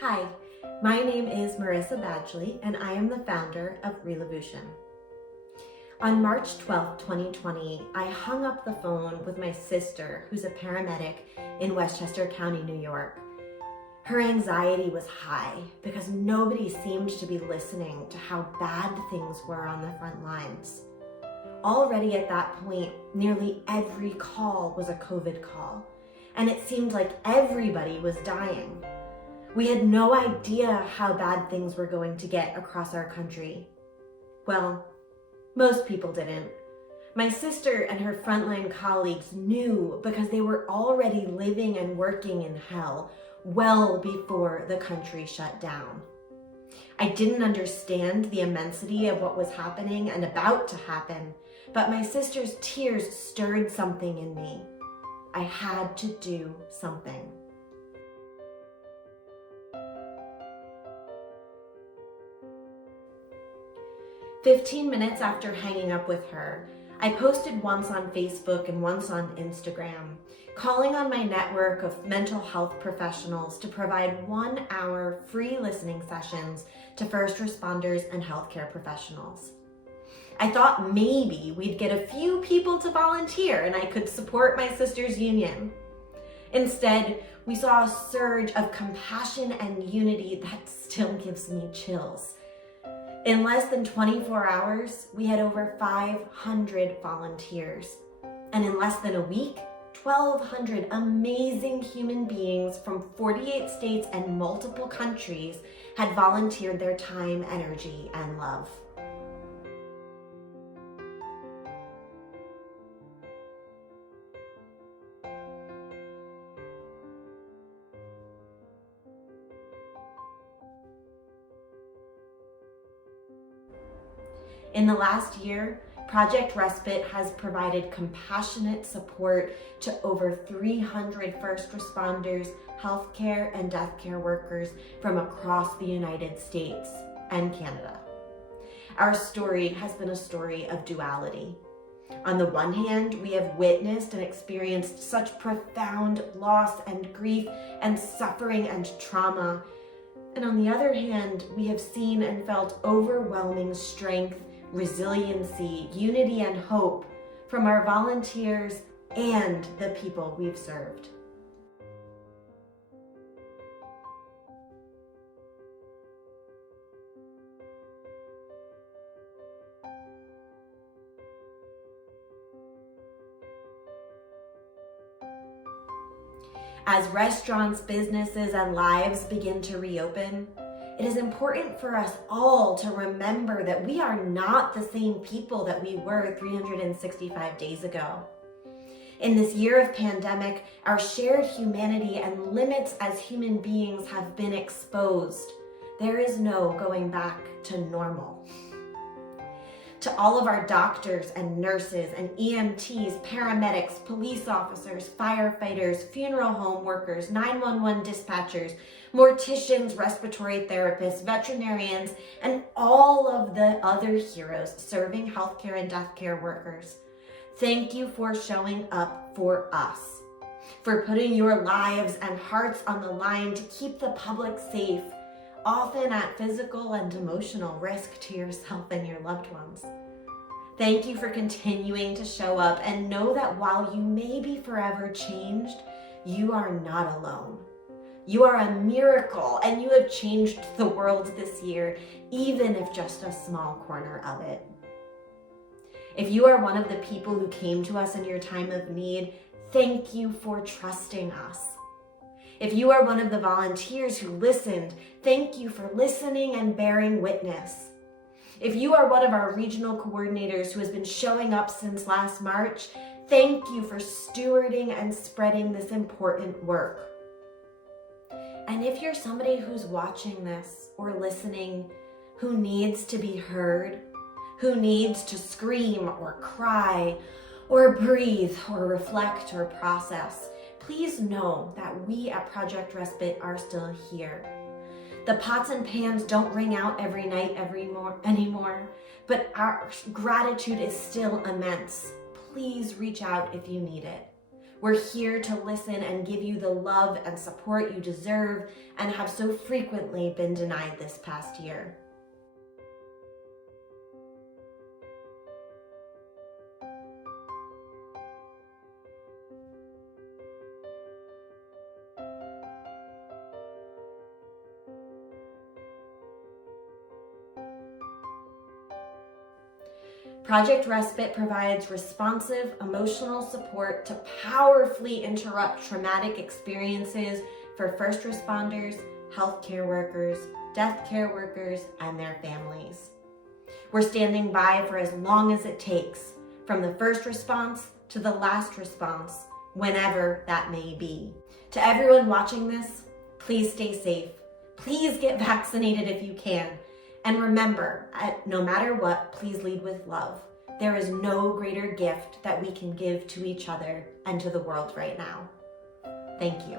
Hi, my name is Marissa Badgley, and I am the founder of Revolution. On March 12, 2020, I hung up the phone with my sister, who's a paramedic in Westchester County, New York. Her anxiety was high because nobody seemed to be listening to how bad things were on the front lines. Already at that point, nearly every call was a COVID call, and it seemed like everybody was dying. We had no idea how bad things were going to get across our country. Well, most people didn't. My sister and her frontline colleagues knew because they were already living and working in hell well before the country shut down. I didn't understand the immensity of what was happening and about to happen, but my sister's tears stirred something in me. I had to do something. "15 minutes after hanging up with her, I posted once on Facebook and once on Instagram, calling on my network of mental health professionals to provide 1-hour free listening sessions to first responders and healthcare professionals. I thought maybe we'd get a few people to volunteer and I could support my sister's union. Instead, we saw a surge of compassion and unity that still gives me chills. In less than 24 hours, we had over 500 volunteers. And in less than a week, 1,200 amazing human beings from 48 states and multiple countries had volunteered their time, energy, and love. In the last year, Project RESPITE has provided compassionate support to over 300 first responders, healthcare, and death care workers from across the United States and Canada. Our story has been a story of duality. On the one hand, we have witnessed and experienced such profound loss and grief and suffering and trauma. And on the other hand, we have seen and felt overwhelming strength, resiliency, unity, and hope from our volunteers and the people we've served. As restaurants, businesses, and lives begin to reopen, it is important for us all to remember that we are not the same people that we were 365 days ago. In this year of pandemic, our shared humanity and limits as human beings have been exposed. There is no going back to normal. To all of our doctors and nurses and EMTs, paramedics, police officers, firefighters, funeral home workers, 911 dispatchers, morticians, respiratory therapists, veterinarians, and all of the other heroes serving healthcare and death care workers, thank you for showing up for us, for putting your lives and hearts on the line to keep the public safe, often at physical and emotional risk to yourself and your loved ones. Thank you for continuing to show up, and know that while you may be forever changed, you are not alone. You are a miracle, and you have changed the world this year, even if just a small corner of it. If you are one of the people who came to us in your time of need, thank you for trusting us. If you are one of the volunteers who listened, thank you for listening and bearing witness. If you are one of our regional coordinators who has been showing up since last March, thank you for stewarding and spreading this important work. And if you're somebody who's watching this or listening, who needs to be heard, who needs to scream or cry or breathe or reflect or process, please know that we at Project RESPITE are still here. The pots and pans don't ring out every night anymore, but our gratitude is still immense. Please reach out if you need it. We're here to listen and give you the love and support you deserve and have so frequently been denied this past year. Project Respite provides responsive emotional support to powerfully interrupt traumatic experiences for first responders, healthcare workers, death care workers, and their families. We're standing by for as long as it takes, from the first response to the last response, whenever that may be. To everyone watching this, please stay safe. Please get vaccinated if you can. And remember, no matter what, please lead with love. There is no greater gift that we can give to each other and to the world right now. Thank you.